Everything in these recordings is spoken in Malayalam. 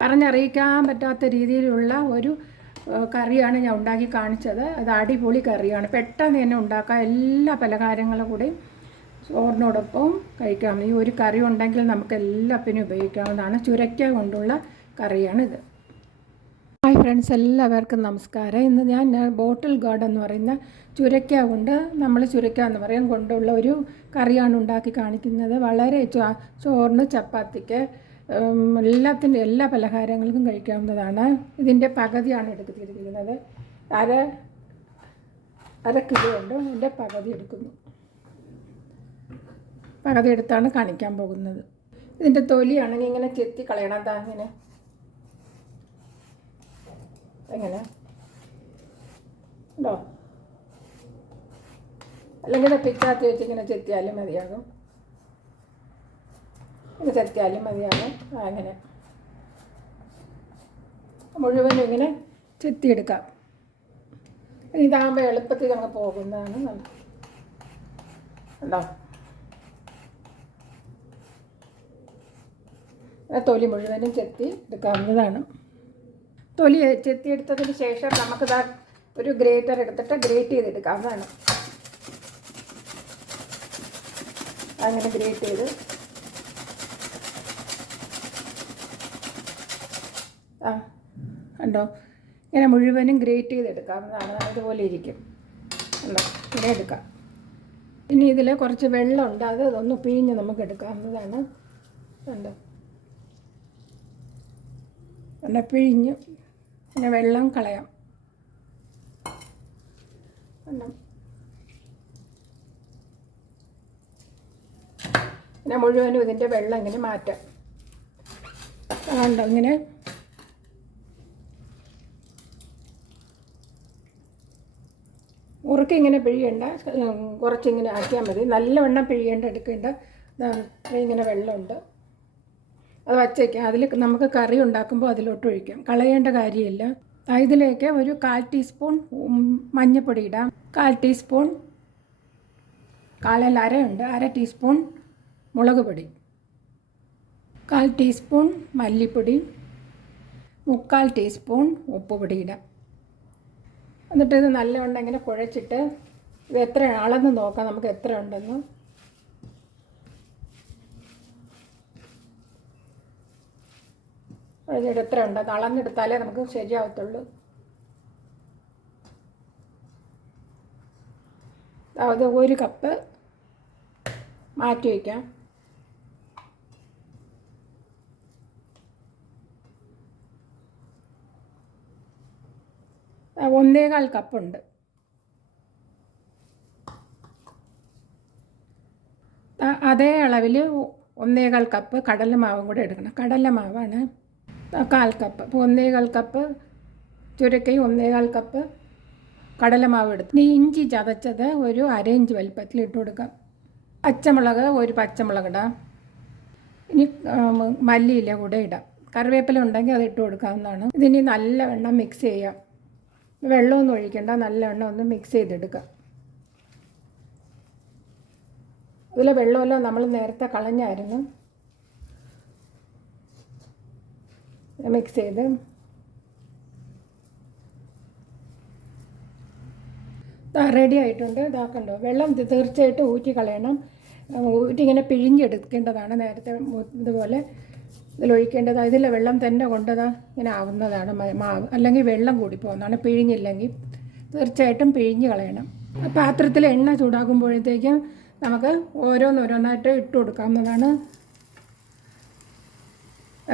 പറഞ്ഞറിയിക്കാൻ പറ്റാത്ത രീതിയിലുള്ള ഒരു കറിയാണ് ഞാൻ ഉണ്ടാക്കി കാണിച്ചത്. അത് അടിപൊളി കറിയാണ്, പെട്ടെന്ന് തന്നെ ഉണ്ടാക്കാം. എല്ലാ പലഹാരങ്ങളും കൂടി ചോറിനോടൊപ്പം കഴിക്കാം. ഈ ഒരു കറി ഉണ്ടെങ്കിൽ നമുക്ക് എല്ലാത്തിനും ഉപയോഗിക്കാവുന്നതാണ്. ചുരക്ക കൊണ്ടുള്ള കറിയാണിത്. ഹായ് ഫ്രണ്ട്സ്, എല്ലാവർക്കും നമസ്കാരം. ഇന്ന് ഞാൻ ബോട്ടിൽ ഗാർഡ് എന്ന് പറയുന്ന ചുരക്ക കൊണ്ട്, നമ്മൾ ചുരക്ക എന്ന് പറയും, കൊണ്ടുള്ള ഒരു കറിയാണ് ഉണ്ടാക്കി കാണിക്കുന്നത്. വളരെ ചോറിന്, ചപ്പാത്തിക്ക്, എല്ലാ പലഹാരങ്ങൾക്കും കഴിക്കാവുന്നതാണ്. ഇതിൻ്റെ പകുതിയാണ് എടുത്തിരിക്കുന്നത്. അര കിലോ ഉണ്ട്, ഇതിൻ്റെ പകുതി എടുക്കുന്നു. പകുതി എടുത്താണ് കാണിക്കാൻ പോകുന്നത്. ഇതിൻ്റെ തൊലിയാണെങ്കിൽ ഇങ്ങനെ ചെത്തി കളയണം. എന്താ ഇങ്ങനെ, എങ്ങനെ ഉണ്ടോ, അല്ലെങ്കിൽ പിച്ചാത്തി വെച്ച് ഇങ്ങനെ ചെത്തിയാലും മതിയാകും. ഇങ്ങനെ ചെത്തിയാലും മതിയാകും. അങ്ങനെ മുഴുവനും ഇങ്ങനെ ചെത്തിയെടുക്കാം. ഇതാകുമ്പോൾ എളുപ്പത്തിൽ അങ്ങ് പോകുന്നതാണ്. ഉണ്ടോ, തൊലി മുഴുവനും ചെത്തി എടുക്കാവുന്നതാണ്. തൊലി ചെത്തിയെടുത്തതിന് ശേഷം നമുക്കിതാ ഒരു ഗ്രേറ്റർ എടുത്തിട്ട് ഗ്രേറ്റ് ചെയ്തെടുക്കാവുന്നതാണ്. അങ്ങനെ ഗ്രേറ്റ് ചെയ്ത് കണ്ടോ, ഇങ്ങനെ മുഴുവനും ഗ്രേറ്റ് ചെയ്തെടുക്കാവുന്നതാണ്. ഇതുപോലെ ഇരിക്കും. കണ്ടോ, ഇങ്ങനെ എടുക്കാം. ഇനി ഇതിൽ കുറച്ച് വെള്ളമുണ്ട്, അതൊന്ന് പിഴിഞ്ഞ് നമുക്ക് എടുക്കാവുന്നതാണ്. കണ്ടോ, പിന്നെ പിഴിഞ്ഞ് പിന്നെ വെള്ളം കളയാം. കണ്ടോ, പിന്നെ മുഴുവനും ഇതിൻ്റെ വെള്ളം ഇങ്ങനെ മാറ്റാം. കണ്ടോ, ഇങ്ങനെ ഉറുക്കിങ്ങനെ പിഴിയേണ്ട, കുറച്ചിങ്ങനെ ആക്കിയാൽ മതി. നല്ലവണ്ണം പിഴിയേണ്ട, എടുക്കേണ്ട. ഇങ്ങനെ വെള്ളമുണ്ട്, അത് വച്ചേക്കാം. അതിൽ നമുക്ക് കറി ഉണ്ടാക്കുമ്പോൾ അതിലോട്ട് ഒഴിക്കാം, കളയേണ്ട കാര്യമില്ല. ഇതിലേക്ക് ഒരു 1/4 ടീസ്പൂൺ മഞ്ഞൾപ്പൊടി ഇടാം. 1/4 ടീസ്പൂൺ, കാലിൽ അരയുണ്ട്, 1/2 ടീസ്പൂൺ മുളക് പൊടി, 1/4 ടീസ്പൂൺ മല്ലിപ്പൊടി, 3/4 ടീസ്പൂൺ ഉപ്പുപൊടി ഇടാം. എന്നിട്ട് ഇത് നല്ലവണ്ണം ഇങ്ങനെ കുഴച്ചിട്ട്, ഇത് എത്ര അളന്ന് നോക്കാം നമുക്ക് എത്ര ഉണ്ടെന്ന്. കുഴച്ചിട്ട് എത്ര ഉണ്ടെന്ന് അളന്നെടുത്താലേ നമുക്ക് ശരിയാവത്തുള്ളൂ. അത് 1 കപ്പ് മാറ്റി വയ്ക്കാം. ഒന്നേകാൽ കപ്പുണ്ട്. അതേ അളവിൽ 1/4 കപ്പ് കടലമാവും കൂടെ എടുക്കണം. കടലമാവാണ് 1/4 കപ്പ്. അപ്പോൾ 1/4 കപ്പ് ചുരക്കയും 1/4 കപ്പ് കടലമാവ് എടുത്ത്. ഇനി ഇഞ്ചി ചതച്ചത് ഒരു 1/2 ഇഞ്ച് വലിപ്പത്തിൽ ഇട്ട് കൊടുക്കാം. പച്ചമുളക്, ഒരു പച്ചമുളക് ഇടാം. ഇനി മല്ലിയില കൂടെ ഇടാം. കറിവേപ്പില ഉണ്ടെങ്കിൽ അത് ഇട്ട് കൊടുക്കാവുന്നതാണ്. ഇതിനി നല്ലവണ്ണം മിക്സ് ചെയ്യാം. വെള്ളമൊന്നും ഒഴിക്കണ്ട, നല്ലവണ്ണം ഒന്ന് മിക്സ് ചെയ്തെടുക്കാം. ഇതിലെ വെള്ളമെല്ലാം നമ്മൾ നേരത്തെ കളഞ്ഞായിരുന്നു. മിക്സ് ചെയ്ത് റെഡി ആയിട്ടുണ്ട്. ഇതാക്കണ്ടോ, വെള്ളം തീർച്ചയായിട്ടും ഊറ്റി കളയണം. ഊറ്റി ഇങ്ങനെ പിഴിഞ്ഞെടുക്കേണ്ടതാണ്. നേരത്തെ ഇതുപോലെ ഇതിലൊഴിക്കേണ്ടത്. ഇതിലെ വെള്ളം തന്നെ കൊണ്ടതാ ഇങ്ങനെ ആവുന്നതാണ് മാവ്, അല്ലെങ്കിൽ വെള്ളം കൂടി പോകുന്നതാണ്. പിഴിഞ്ഞില്ലെങ്കിൽ തീർച്ചയായിട്ടും പിഴിഞ്ഞ് കളയണം. പാത്രത്തിൽ എണ്ണ ചൂടാകുമ്പോഴത്തേക്കും നമുക്ക് ഓരോന്നോരോന്നായിട്ട് ഇട്ട് കൊടുക്കാവുന്നതാണ്.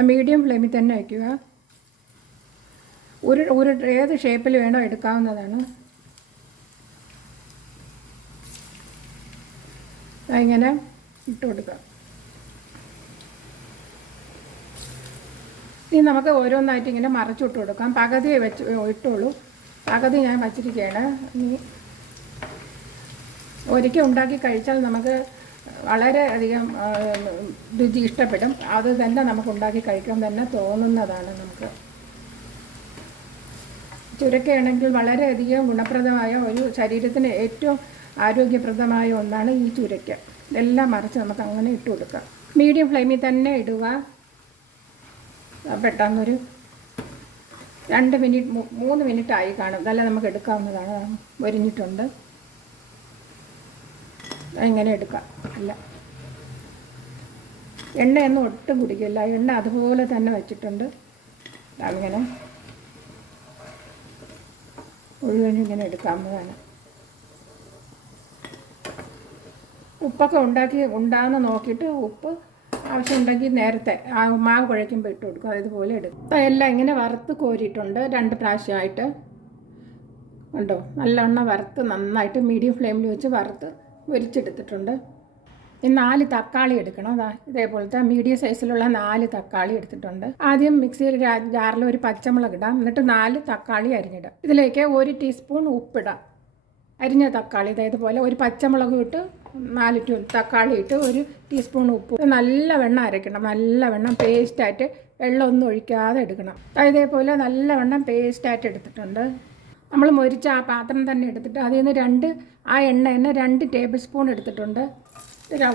മീഡിയം ഫ്ലെയിമിൽ തന്നെ വയ്ക്കുക. ഒരു ഏത് ഷേപ്പിൽ വേണോ എടുക്കാവുന്നതാണ്. ഇങ്ങനെ ഇട്ട് കൊടുക്കുക. ഇനി നമുക്ക് ഓരോന്നായിട്ട് ഇങ്ങനെ മറച്ചിട്ട് കൊടുക്കാം. പകുതി വെച്ച് ഇട്ടുള്ളൂ, പകുതി ഞാൻ വച്ചിരിക്കുകയാണ്. ഇനി ഒരിക്കൽ ഉണ്ടാക്കി കഴിച്ചാൽ നമുക്ക് വളരെയധികം രുചി ഇഷ്ടപ്പെടും. അത് തന്നെ നമുക്ക് ഉണ്ടാക്കി കഴിക്കാൻ തന്നെ തോന്നുന്നതാണ്. നമുക്ക് ചുരക്കയാണെങ്കിൽ വളരെയധികം ഗുണപ്രദമായ, ഒരു ശരീരത്തിന് ഏറ്റവും ആരോഗ്യപ്രദമായ ഒന്നാണ് ഈ ചുരക്ക. എല്ലാം മറിച്ച് നമുക്ക് അങ്ങനെ ഇട്ട് കൊടുക്കാം. മീഡിയം ഫ്ലെയിമിൽ തന്നെ ഇടുക. പെട്ടെന്നൊരു 2 മിനിറ്റ് 3 മിനിറ്റ് ആയി കാണും. ഇതെല്ലാം നമുക്ക് എടുക്കാവുന്നതാണ്. മൊരിഞ്ഞിട്ടുണ്ട്. ഇങ്ങനെ എടുക്കാം. ഇല്ല, എണ്ണയൊന്നും ഒട്ടും കുടിക്കില്ല. എണ്ണ അതുപോലെ തന്നെ വെച്ചിട്ടുണ്ട്. അങ്ങനെ മുഴുവനും ഇങ്ങനെ എടുക്കാവുന്നതാണ്. ഉപ്പൊക്കെ ഉണ്ടാകുന്ന നോക്കിയിട്ട് ഉപ്പ് ആവശ്യമുണ്ടെങ്കിൽ നേരത്തെ ആ മാവ് കുഴയ്ക്കുമ്പോൾ ഇട്ട് കൊടുക്കും. അതുപോലെ എടുക്കും. എല്ലാം ഇങ്ങനെ വറുത്ത് കോരിയിട്ടുണ്ട് 2 പ്രാവശ്യമായിട്ട്. ഉണ്ടോ, നല്ലെണ്ണ വറുത്ത് നന്നായിട്ട് മീഡിയം ഫ്ലെയിമിൽ വെച്ച് വറുത്ത് പൊരിച്ചെടുത്തിട്ടുണ്ട്. ഈ 4 തക്കാളി എടുക്കണം. അതാ ഇതേപോലത്തെ മീഡിയം സൈസിലുള്ള 4 തക്കാളി എടുത്തിട്ടുണ്ട്. ആദ്യം മിക്സിയിൽ ജാറിൽ ഒരു പച്ചമുളക് ഇടാം. എന്നിട്ട് 4 തക്കാളി അരിഞ്ഞിടാം. ഇതിലേക്ക് 1 ടീസ്പൂൺ ഉപ്പിടാം. അരിഞ്ഞ തക്കാളി ഇതേപോലെ ഒരു പച്ചമുളക് ഇട്ട് 4 തക്കാളി ഇട്ട് 1 ടീസ്പൂൺ ഉപ്പ്. നല്ലവണ്ണം അരയ്ക്കണം. നല്ലവണ്ണം പേസ്റ്റായിട്ട് വെള്ളമൊന്നും ഒഴിക്കാതെ എടുക്കണം. ഇതേപോലെ നല്ലവണ്ണം പേസ്റ്റായിട്ട് എടുത്തിട്ടുണ്ട്. നമ്മൾ മൊരിച്ച ആ പാത്രം തന്നെ എടുത്തിട്ട് അതിൽ നിന്ന് ആ എണ്ണ തന്നെ 2 ടേബിൾ സ്പൂൺ എടുത്തിട്ടുണ്ട്.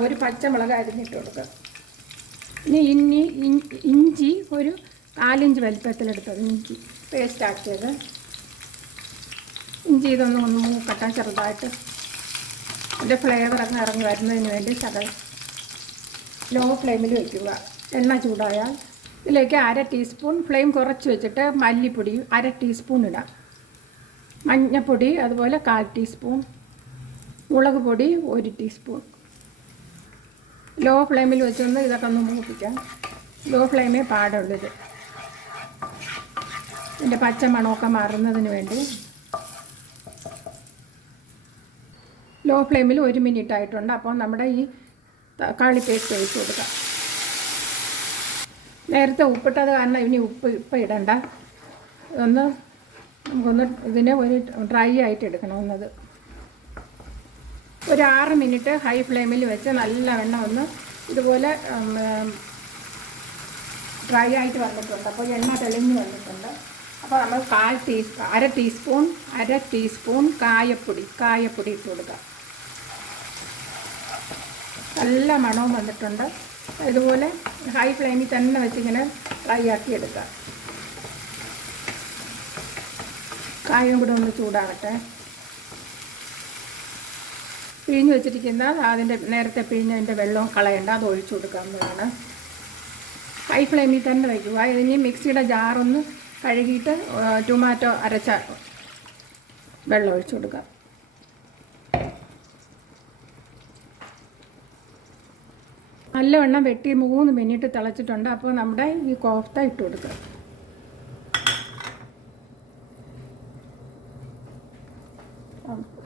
ഒരു പച്ചമുളക് അരിഞ്ഞിട്ട് കൊടുക്കുക. ഇനി ഇഞ്ചി ഒരു 4 ഇഞ്ച് വലിപ്പത്തിലെടുത്തത് ഇഞ്ചി പേസ്റ്റാക്കിയത്. ഇഞ്ചി ഇതൊന്ന് മൂക്കട്ടാൻ ചെറുതായിട്ട് അതിൻ്റെ ഫ്ലേവറൊക്കെ ഇറങ്ങി വരുന്നതിന് വേണ്ടി ലോ ഫ്ലെയിമിൽ വയ്ക്കുക. എണ്ണ ചൂടായാൽ ഇതിലേക്ക് 1/2 ടീസ്പൂൺ, ഫ്ലെയിം കുറച്ച് വെച്ചിട്ട് മല്ലിപ്പൊടി 1/2 ടീസ്പൂൺ ഇടാം. മഞ്ഞൾപ്പൊടി അതുപോലെ 1/4 ടീസ്പൂൺ, മുളക് പൊടി 1 ടീസ്പൂൺ. ലോ ഫ്ലെയിമിൽ വെച്ചൊന്ന് ഇതൊക്കെ ഒന്ന് മൂപ്പിക്കാം. ലോ ഫ്ലെയിമേ പാടുള്ളത്. ഇതിൻ്റെ പച്ച മണമൊക്കെ മാറുന്നതിന് വേണ്ടി ലോ ഫ്ലെയിമിൽ 1 മിനിറ്റ് ആയിട്ടുണ്ട്. അപ്പോൾ നമ്മുടെ ഈ തക്കാളി പേസ്റ്റ് ഒഴിച്ച് കൊടുക്കാം. നേരത്തെ ഉപ്പിട്ടത് കാരണം ഇനി ഉപ്പ് ഇടണ്ട. നമുക്കൊന്ന് ഇതിനെ ഒരു ഡ്രൈ ആയിട്ട് എടുക്കണമെന്നത്. ഒരു 6 മിനിറ്റ് ഹൈ ഫ്ലെയിമിൽ വെച്ച് നല്ലവണ്ണം ഒന്ന് ഇതുപോലെ ഡ്രൈ ആയിട്ട് വന്നിട്ടുണ്ട്. അപ്പോൾ എണ്ണ തെളിഞ്ഞ് വന്നിട്ടുണ്ട്. അപ്പോൾ നമ്മൾ 1/2 ടീസ്പൂൺ കായപ്പൊടി ഇട്ട് കൊടുക്കാം. നല്ല മണവും വന്നിട്ടുണ്ട്. ഇതുപോലെ ഹൈ ഫ്ലെയിമിൽ തന്നെ വെച്ചിങ്ങനെ ഡ്രൈ ആക്കി എടുക്കുക. കായം കൂടെ ഒന്ന് ചൂടാകട്ടെ. പിഴിഞ്ഞ് വെച്ചിരിക്കുന്ന നേരത്തെ പിഴിഞ്ഞതിൻ്റെ വെള്ളവും കളയണ്ട, അത് ഒഴിച്ചു കൊടുക്കാവുന്നതാണ്. ഹൈ ഫ്ലെയിമിൽ തന്നെ വയ്ക്കുക. ഇനി മിക്സിയുടെ ജാറൊന്ന് കഴുകിയിട്ട് ടൊമാറ്റോ അരച്ച വെള്ളം ഒഴിച്ചു കൊടുക്കുക. നല്ലവണ്ണം വെട്ടി 3 മിനിറ്റ് തിളച്ചിട്ടുണ്ട്. അപ്പോൾ നമ്മുടെ ഈ കോഫ്ത ഇട്ട് കൊടുക്കുക.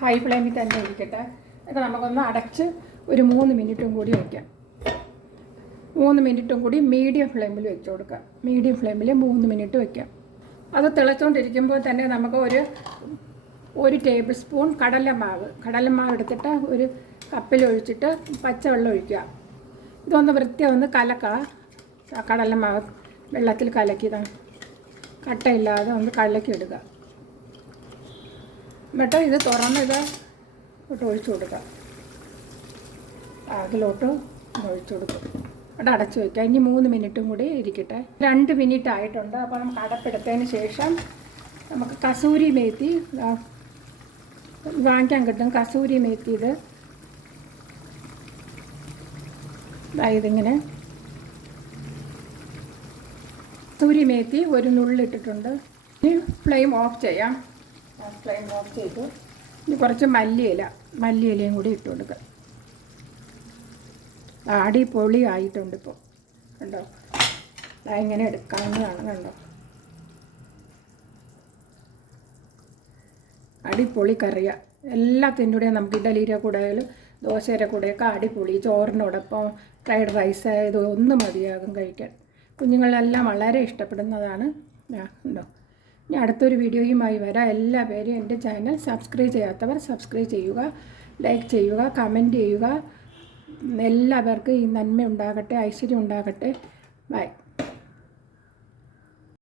ഹൈ ഫ്ലെയിമിൽ തന്നെ ഇരിക്കട്ടെ. ഇത് നമുക്കൊന്ന് അടച്ച് ഒരു 3 മിനിറ്റും കൂടി വയ്ക്കാം. 3 മിനിറ്റും കൂടി മീഡിയം ഫ്ലെയിമിൽ വെച്ച് കൊടുക്കുക. മീഡിയം ഫ്ലെയിമിൽ 3 മിനിറ്റ് വയ്ക്കാം. അത് തിളച്ചുകൊണ്ടിരിക്കുമ്പോൾ തന്നെ നമുക്ക് ഒരു ടേബിൾ സ്പൂൺ കടലമാവ് എടുത്തിട്ട് ഒരു കപ്പിൽ ഒഴിച്ചിട്ട് പച്ചവെള്ളം ഒഴിക്കുക. ഇതൊന്ന് വൃത്തിയൊന്ന് കലക്കുക. കടലമാവ് വെള്ളത്തിൽ കലക്കിയതാണ്. കട്ടയില്ലാതെ ഒന്ന് കലക്കിയെടുക്കുക. എന്നിട്ട് ഇത് തുറന്നിത് ഒഴിച്ചു കൊടുക്കുക. അതിലോട്ട് ഒഴിച്ചു കൊടുക്കും. അവിടെ അടച്ചു വയ്ക്കുക. ഇനി 3 മിനിറ്റും കൂടി ഇരിക്കട്ടെ. 2 മിനിറ്റ് ആയിട്ടുണ്ട്. അപ്പോൾ നമുക്ക് അടപ്പെടുത്തതിന് ശേഷം നമുക്ക് കസൂരി മേത്തി വാങ്ങിക്കാൻ കിട്ടും. കസൂരി മേത്തി ഇതിങ്ങനെ കസൂരി മേത്തി ഒരു നുള്ളിട്ടിട്ടുണ്ട്. ഇനി ഫ്ലെയിം ഓഫ് ചെയ്യാം. ഫ്ലെയിം ഓഫ് ചെയ്തു. ഇനി കുറച്ച് മല്ലിയിലയും കൂടി ഇട്ട് കൊടുക്കുക. അടിപൊളി ആയിട്ടുണ്ട്. ഇപ്പോൾ കണ്ടോ, ഇങ്ങനെ എടുക്കാവുന്നതാണ്. കണ്ടോ, അടിപൊളി കറിയാണ്. എല്ലാത്തിൻ്റെ കൂടെ നമുക്ക് ഇഡലിയുടെ കൂടെ ആയാലും ദോശയുടെ കൂടെയൊക്കെ അടിപൊളി. ചോറിനോടൊപ്പം ഫ്രൈഡ് റൈസ് ഇതൊന്നും മതിയാകും കഴിക്കാൻ. കുഞ്ഞുങ്ങളെല്ലാം വളരെ ഇഷ്ടപ്പെടുന്നതാണ്. ഉണ്ടോ. ഇനി അടുത്തൊരു വീഡിയോയുമായി വരാം. എല്ലാ പേരും എൻ്റെ ചാനൽ സബ്സ്ക്രൈബ് ചെയ്യാത്തവർ സബ്സ്ക്രൈബ് ചെയ്യുക, ലൈക്ക് ചെയ്യുക, കമൻറ്റ് ചെയ്യുക. എല്ലാവർക്കും ഈ നന്മ ഉണ്ടാകട്ടെ, ഐശ്വര്യം ഉണ്ടാകട്ടെ. ബൈ.